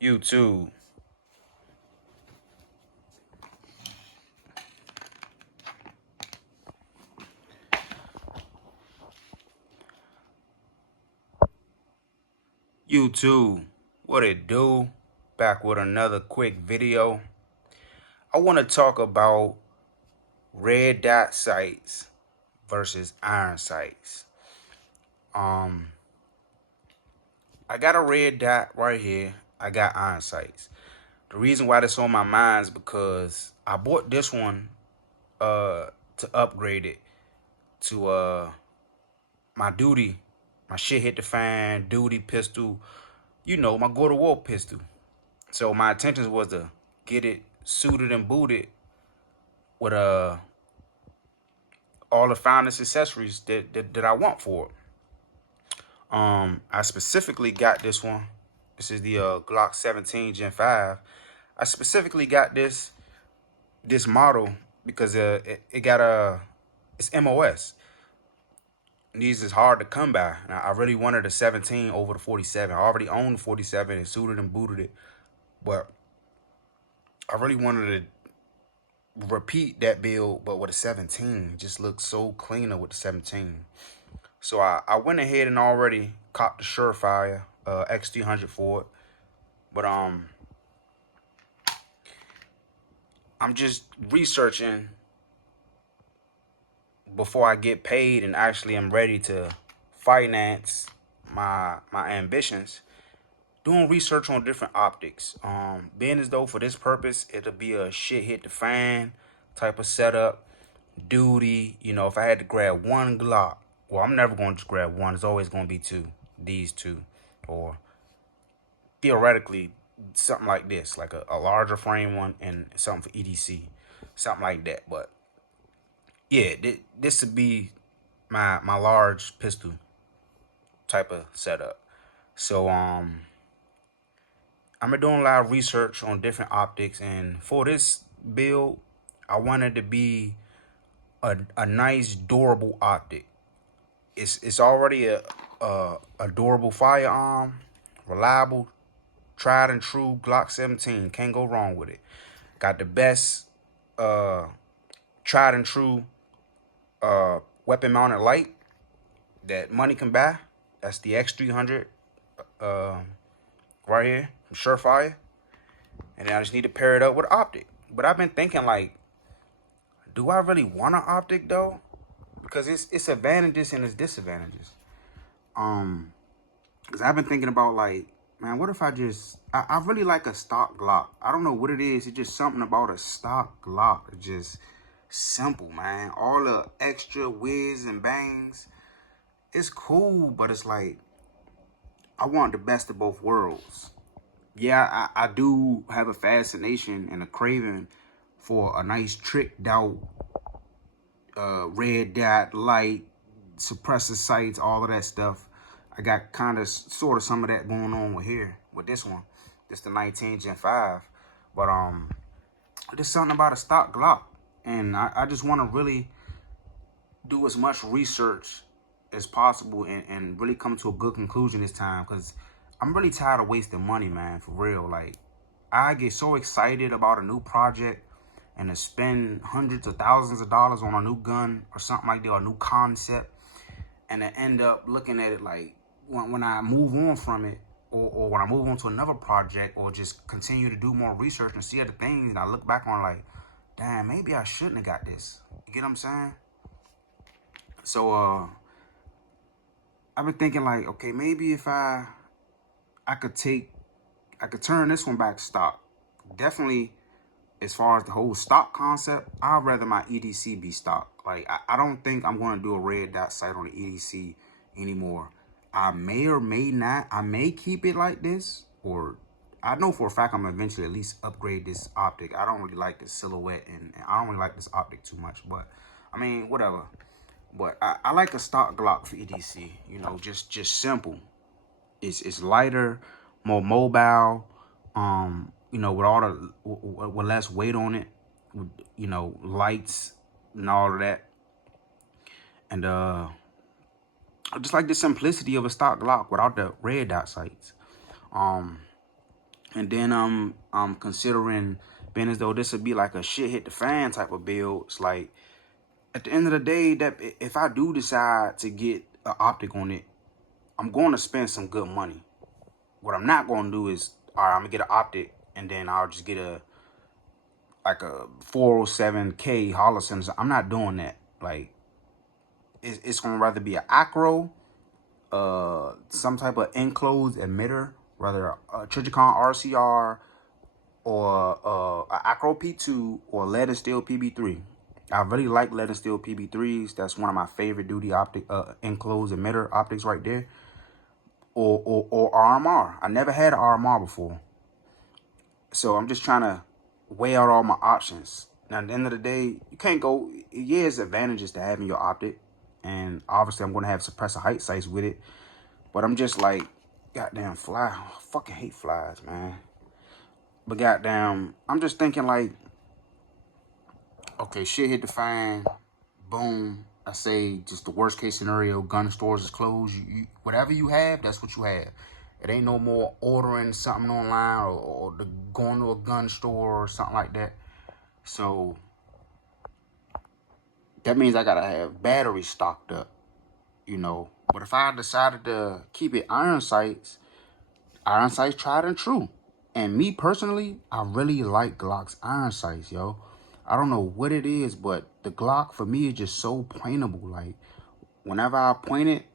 YouTube. YouTube, what it do? Back with another quick video. I want to talk about red dot sites versus iron sights. I got a red dot right here. I got iron sights. The reason why this on my mind is because I bought this one to upgrade it to my duty, my shit hit the fan duty pistol, my go to war pistol. So my intentions was to get it suited and booted with all the finest accessories that I want for it. I specifically got this one. This is the Glock 17 Gen 5. I specifically got this model because it got it's MOS. These is hard to come by. Now, I really wanted a 17 over the 47. I already owned the 47 and suited and booted it, but I really wanted to repeat that build, but with a 17. It just looks so cleaner with the 17. So I went ahead and already copped the Surefire X300 for it, but I'm just researching before I get paid and actually am ready to finance my ambitions. Doing research on different optics. Being as though for this purpose it'll be a shit hit the fan type of setup. Duty, if I had to grab one Glock, well, I'm never going to just grab one. It's always going to be two. These two, or theoretically something like this, like a larger frame one and something for EDC, something like that. But yeah, this would be my large pistol type of setup. So I'm doing a lot of research on different optics, and for this build, I wanted to be a nice durable optic. It's already a durable firearm, reliable, tried and true Glock 17. Can't go wrong with it. Got the best tried and true weapon mounted light that money can buy. That's the X300 right here from Surefire. And then I just need to pair it up with optic. But I've been thinking, like, do I really want an optic though? Because it's advantages and it's disadvantages. Because I've been thinking about, like, man, what if I really like a stock Glock. I don't know what it is. It's just something about a stock Glock. It's just simple, man. All the extra whiz and bangs, it's cool, but it's like, I want the best of both worlds. Yeah, I do have a fascination and a craving for a nice tricked out red dot light, suppressor sights, all of that stuff. I got kind of sort of some of that going on with this one. This the 19 Gen 5. But there's something about a stock Glock. And I just want to really do as much research as possible and really come to a good conclusion this time, because I'm really tired of wasting money, man, for real. Like, I get so excited about a new project and to spend hundreds of thousands of dollars on a new gun or something like that, or a new concept, and to end up looking at it like, when I move on from it, or when I move on to another project, or just continue to do more research and see other things, and I look back on like, damn, maybe I shouldn't have got this. You get what I'm saying? So I've been thinking, like, okay, maybe if I could turn this one back stock. Definitely, as far as the whole stock concept, I'd rather my EDC be stock. Like, I don't think I'm going to do a red dot sight on the EDC anymore. I may or may not. I may keep it like this, or I know for a fact I'm going to eventually at least upgrade this optic. I don't really like the silhouette, and I don't really like this optic too much, but I mean, whatever. But I like a stock Glock for EDC, just simple. It's lighter, more mobile, with all the with less weight on it, lights and all of that. And I just like the simplicity of a stock Glock without the red dot sights. And then I'm considering, being as though this would be like a shit hit the fan type of build. It's like at the end of the day, that if I do decide to get an optic on it, I'm going to spend some good money. What I'm not going to do is, all right, I'm gonna get an optic and then I'll just get a 407K Holosun. I'm not doing that. Like it's gonna rather be an acro, some type of enclosed emitter, rather a Trijicon RCR or a Acro P2 or lead and steel PB3. I really like lead and steel PB3s. That's one of my favorite duty optic enclosed emitter optics right there. Or RMR. I never had an RMR before. So I'm just trying to weigh out all my options. Now, at the end of the day, you can't go. Yeah, there's advantages to having your optic, and obviously I'm going to have suppressor height sights with it. But I'm just like, goddamn fly. I fucking hate flies, man. But goddamn, I'm just thinking like, okay, shit hit the fan, boom. I say just the worst case scenario, gun stores is closed. Whatever you have, that's what you have. It ain't no more ordering something online or going to a gun store or something like that. So that means I gotta have batteries stocked up, you know. But if I decided to keep it iron sights tried and true. And me personally, I really like Glock's iron sights, yo. I don't know what it is, but the Glock for me is just so pointable. Like whenever I point it,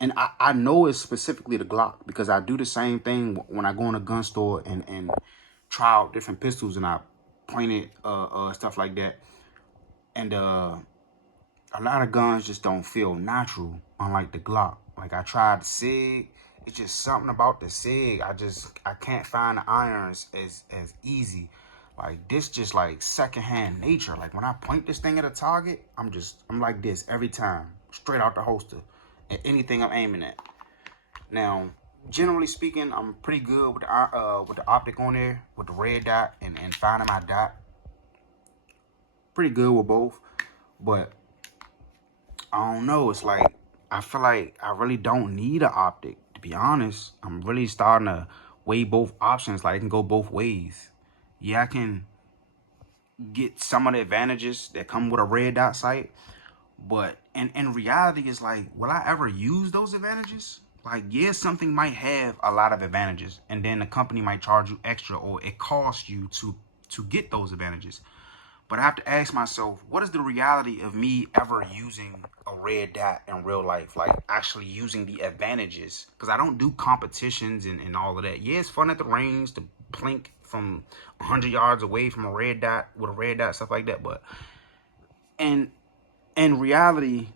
and I know it's specifically the Glock because I do the same thing when I go in a gun store and try out different pistols and I point it, stuff like that. And a lot of guns just don't feel natural, unlike the Glock. Like I tried the SIG, it's just something about the SIG. I can't find the irons as easy. Like this just like secondhand nature. Like when I point this thing at a target, I'm like this every time, straight out the holster, at anything I'm aiming at. Now, generally speaking, I'm pretty good with the optic on there, with the red dot and finding my dot. Pretty good with both, but I don't know. It's like I feel like I really don't need an optic. To be honest, I'm really starting to weigh both options. Like it can go both ways. Yeah, I can get some of the advantages that come with a red dot sight, but in reality, it's like, will I ever use those advantages? Like, yeah, something might have a lot of advantages, and then the company might charge you extra, or it costs you to get those advantages. But I have to ask myself, what is the reality of me ever using a red dot in real life? Like actually using the advantages. Because I don't do competitions and all of that. Yeah, it's fun at the range to plink from 100 yards away from a red dot with a red dot, stuff like that. But in reality,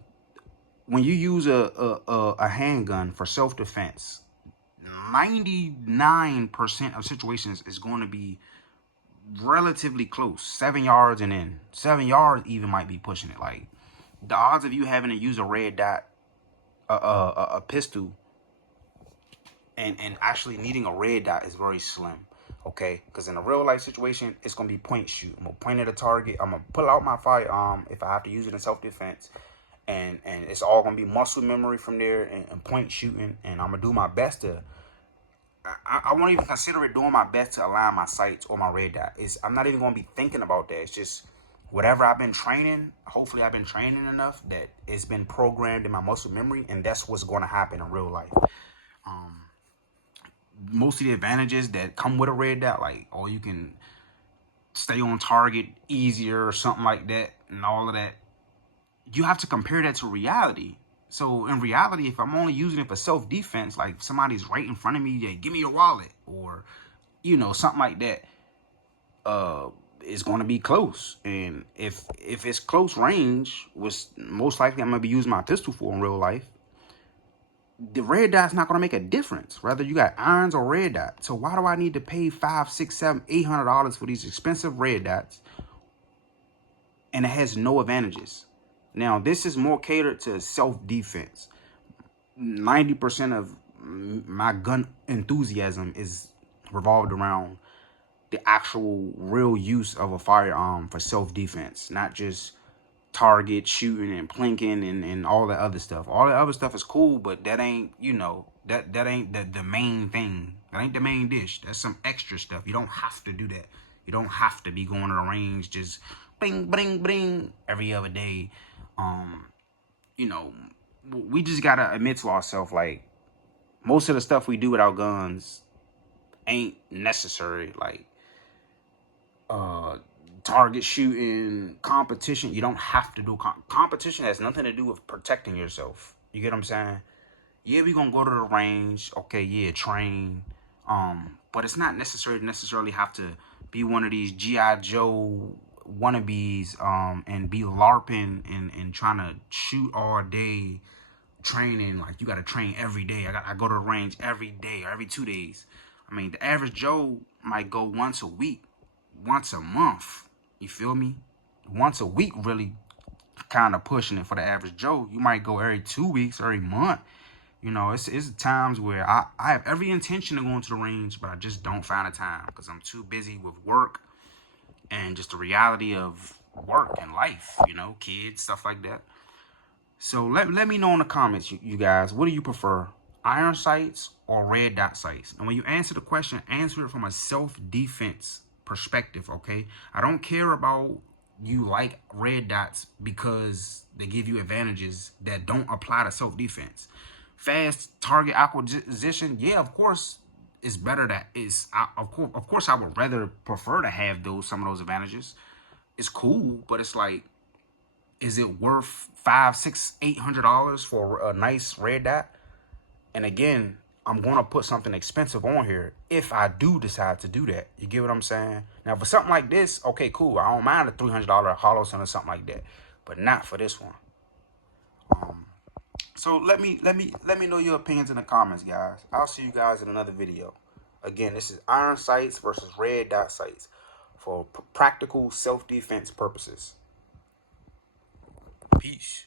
when you use a handgun for self-defense, 99% of situations is going to be relatively close, 7 yards and in. 7 yards even might be pushing it. Like the odds of you having to use a red dot, a pistol, and actually needing a red dot is very slim. Okay, because in a real life situation, it's gonna be point shoot. I'm gonna point at a target. I'm gonna pull out my firearm if I have to use it in self defense, and it's all gonna be muscle memory from there and point shooting. And I'm gonna do my best to. I won't even consider it doing my best to align my sights or my red dot. I'm not even gonna be thinking about that. It's just whatever I've been training. Hopefully, I've been training enough that it's been programmed in my muscle memory, and that's what's going to happen in real life. Most of the advantages that come with a red dot, like, oh, you can stay on target easier or something like that, and all of that, you have to compare that to reality. So in reality, if I'm only using it for self-defense, like if somebody's right in front of me, yeah, give me your wallet, or something like that, it's going to be close. And if it's close range, which most likely I'm gonna be using my pistol for in real life, the red dot's not gonna make a difference whether you got irons or red dot. So why do I need to pay $500, $600, $700, $800 for these expensive red dots and it has no advantages? Now this is more catered to self-defense. 90% of my gun enthusiasm is revolved around the actual real use of a firearm for self-defense, not just target shooting and plinking and all that other stuff. All that other stuff is cool, but that ain't, that ain't the main thing. That ain't the main dish. That's some extra stuff. You don't have to do that. You don't have to be going to the range just bling, bling, bling every other day. You know, we just gotta admit to ourselves, like, most of the stuff we do with our guns ain't necessary. Like, target shooting, competition. You don't have to do competition. Has nothing to do with protecting yourself. You get what I'm saying? Yeah, we gonna go to the range. Okay, yeah, train. But it's not necessary to necessarily have to be one of these G.I. Joe wannabes, and be LARPing and trying to shoot all day, training. Like, you gotta train every day. I go to the range every day or every 2 days. I mean, the average Joe might go once a week, once a month. You feel me? Once a week, really kind of pushing it for the average Joe. You might go every 2 weeks, every month. You know, it's times where I have every intention of going to the range, but I just don't find the time because I'm too busy with work and just the reality of work and life, you know, kids, stuff like that. So let me know in the comments, you guys, what do you prefer, iron sights or red dot sights? And when you answer the question, answer it from a self-defense perspective, okay? I don't care about you like red dots because they give you advantages that don't apply to self-defense. Fast target acquisition, yeah, of course, it's better. That is, of course, I would rather prefer to have some of those advantages. It's cool, but it's like, is it worth $500, $600, $800 for a nice red dot? And again, I'm gonna put something expensive on here if I do decide to do that. You get what I'm saying? Now, for something like this, okay, cool. I don't mind a $300 Holosun or something like that, but not for this one. So let me know your opinions in the comments, guys. I'll see you guys in another video. Again, this is iron sights versus red dot sights for practical self-defense purposes. Peace.